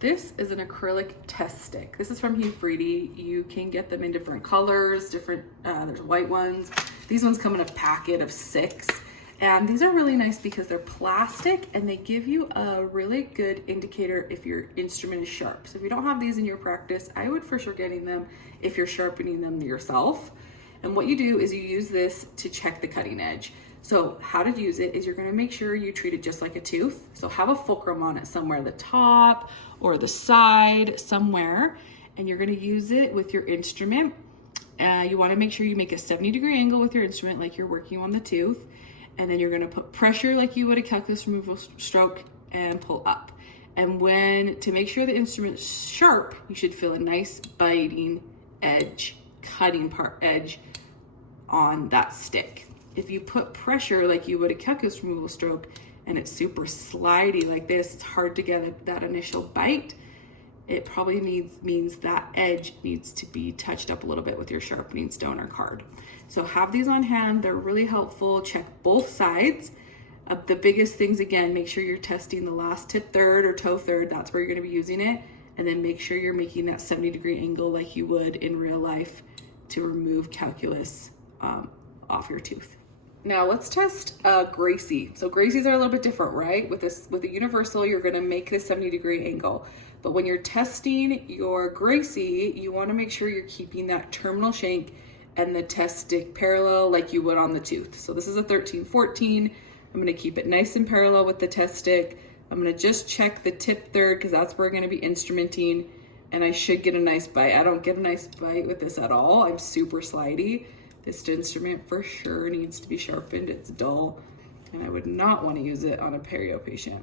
This is an acrylic test stick. This is from Hygiene. You can get them in different colors, there's white ones. These ones come in a packet of 6. And these are really nice because they're plastic and they give you a really good indicator if your instrument is sharp. So if you don't have these in your practice, I would for sure getting them if you're sharpening them yourself. And what you do is you use this to check the cutting edge. So how to use it is you're gonna make sure you treat it just like a tooth. So have a fulcrum on it somewhere, the top or the side somewhere, and you're gonna use it with your instrument. You wanna make sure you make a 70-degree angle with your instrument like you're working on the tooth, and then you're gonna put pressure like you would a calculus removal stroke and pull up. And to make sure the instrument's sharp, you should feel a nice biting edge, cutting edge on that stick. If you put pressure like you would a calculus removal stroke and it's super slidey like this, it's hard to get that initial bite. It probably means that edge needs to be touched up a little bit with your sharpening stone or card. So have these on hand, they're really helpful. Check both sides. The biggest things, again, make sure you're testing the last tip third or toe third, that's where you're gonna be using it. And then make sure you're making that 70-degree angle like you would in real life to remove calculus off your tooth. Now let's test Gracie. So Gracies are a little bit different, right? With a universal, you're gonna make this 70-degree angle. But when you're testing your Gracie, you wanna make sure you're keeping that terminal shank and the test stick parallel like you would on the tooth. So this is a 13-14. I'm gonna keep it nice and parallel with the test stick. I'm gonna just check the tip third because that's where we're gonna be instrumenting, and I should get a nice bite. I don't get a nice bite with this at all. I'm super slidey. This instrument for sure needs to be sharpened. It's dull, and I would not want to use it on a perio patient.